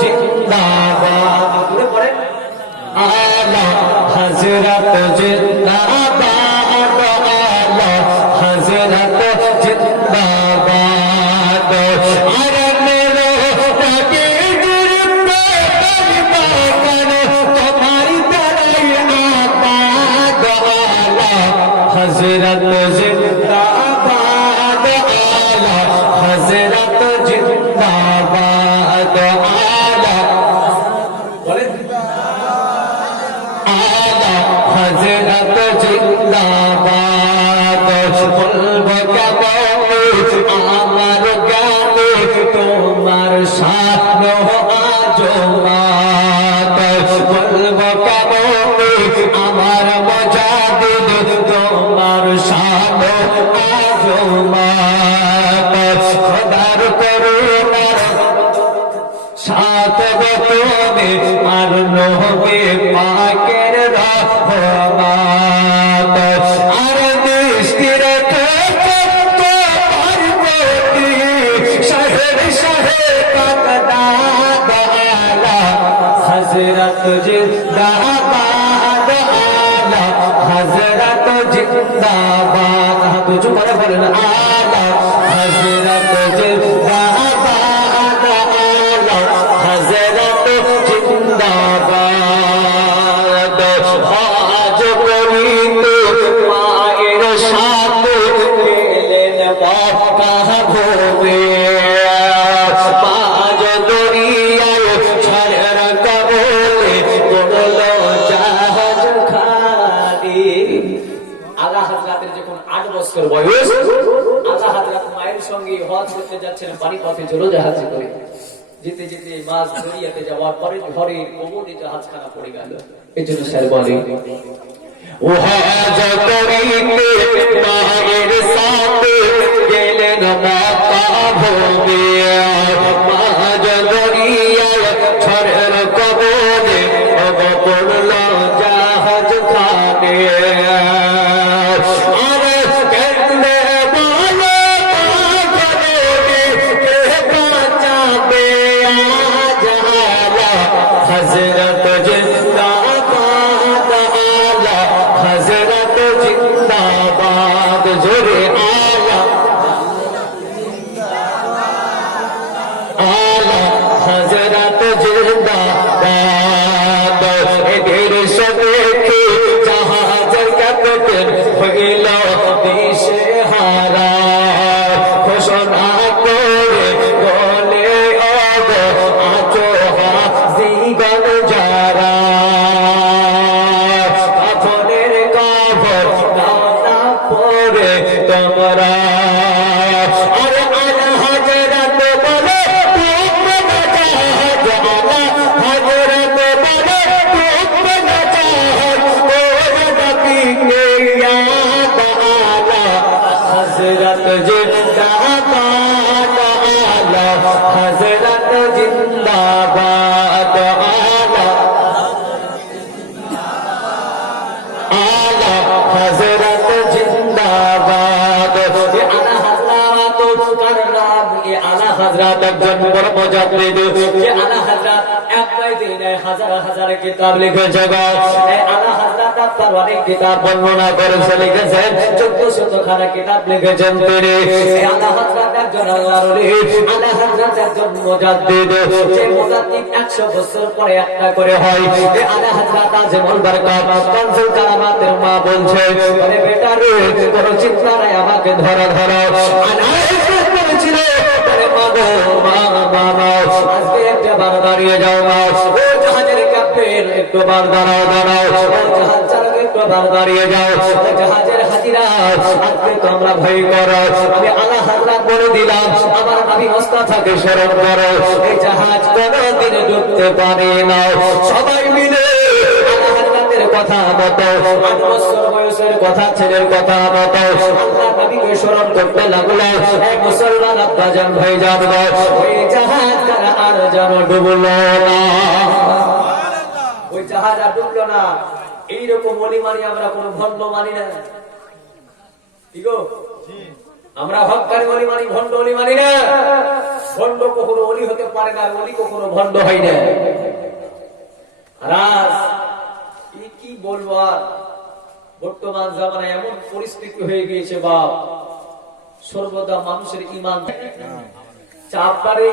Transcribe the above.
জিন্দাবাদ বলে পড়েন আলা হযরত জিন্দাবাদ আলা হযরত জিন্দাবাদ আরে মেরে তাকে দুরুদ পড়ে তোমার দাঁড়াই আবাদ আলা হযরত জিন্দাবাদ আলা হযরত জিন্দাবাদ আলা বলেন আলা হযরত জিন্দাবাদ বলবো কেমন আমার গানে তোমার শান আজমাত বলবো কেমন আমার মুজাদ্দিদ তোমার শান আজমাত খোদার করুণার সাত বতনে আর নবী পাকের রহমত আর দৃষ্টির তোমার প্রতি শহর শহর বাগদাদ আলা হযরত জিন্দাবাদ আলা হযরত জিন্দাবাদ হাত উঁচু করে বলেন আলা হযরত জিন্দাবাদ হযরত জিন্দাবাদ আজ পবিত্র মায়ের সাথে গেলেন মক্কা ভূমে পাঁচ দরিয়ায় ঝড়ের কবলে পড়ল জাহাজ খালি আলা হযরতের যখন 8 বছর বয়স আলা হযরত মায়ের সঙ্গে হজ করতে যাচ্ছেন পানি পথে জলজাহাজে করে যেতে যেতে মাছ দরিয়াতে যাওয়ার পরে ঘরের কোমরে জাহাজখানা পড়ে গেল এজন্য স্যার বলে ও হজ করিতে মায়ের সাথে গেলেন মক্কা ভূমে মাঝ দরিয়ায় ঝড়ের কবলে পড়ল জাহাজ খানে হযরত জিন্দাবাদ আলা হযরত জিন্দাবাদ জোরে আলা আলা হযরত জিন্দাবাদ এদের দেখে জাহাজের ক্যাপ্টেন হইল দিশে হারা ঘোষণা করে বলে অব আচো হাজিগণ যারা কাফনের কাফর না পরে তোমরা আরে আলা হযরত বলে তুমি না জাহাজ আলা হযরত বলে তুমি না জাহাজ ও নবী কে ইয়াদ আলা হযরত জিন্দাবাদ আলা হযরত জিন্দাবাদ আলা আলা হযরত জিন্দাবাদ আলা হযরত কারনাম এ আলা হযরত একজন বড় মুজাদ্দিদ যে আলা হযরত একটাই দিনে হাজার হাজার কিতাব লিখেছে এই আলা হযরত তার অনেক কিতাব বর্ণনা করেছে লিখেছেন 1400 খানা কিতাব লিখেছেন তিনি এই আলা হযরত একজন আল্লাহর ওলি আলা হযরত একজন মুজাদ্দিদ যে মুজাদ্দিদ 100 বছর পরে একটা করে হয় এই আলা হযরত আজমুল বরকত কানজুল কারামাতের মা বলছে আরে বেটা রে তোর চিন্তা নাই আমাকে ধরা ধরা আনাইস করেছিল আরে মা গো মা আজকে একটা বার দাঁড়িয়ে যাও মা ও জাহাজের ক্যাপ্টেন একটু বার দাঁড়াও ও জাহাজ চালক একটু বার দাঁড়িয়ে যাও ও জাহাজের হাজিরা আজকে তোমরা ভয় করো আমি আলা হযরত বলে দিলাম আমার নবী মুস্তাফাকে স্মরণ করো এই জাহাজ কোনোদিন ডুবতে পারে না সবাই মিলে আলা হযরতের কথা মতো 8 বছর বয়সের কথা ছেলের কথা মতো আল্লাহ নবীকে স্মরণ করতে লাগলো এই মুসলমান আব্বাজান ভাইজান ওই জাহাজ তারা আর যেন ডুবলো না ওই জাহাজ আর ডুবলো না এইরকম বলি মানি আমরা কোনো ভণ্ড মানি না কি গো আমরা হক্কানি ওলি মানি, ভণ্ড ওলি মানি না। ভণ্ড কখনো ওলি হতে পারে না, আর ওলি কখনো ভণ্ড হয় না। রাজ কি বলবো আর, বর্তমান জামানায় এমন পরিস্থিতি হয়ে গিয়েছে বাপ, সর্বদা মানুষের ঈমান চাপ বাড়ে।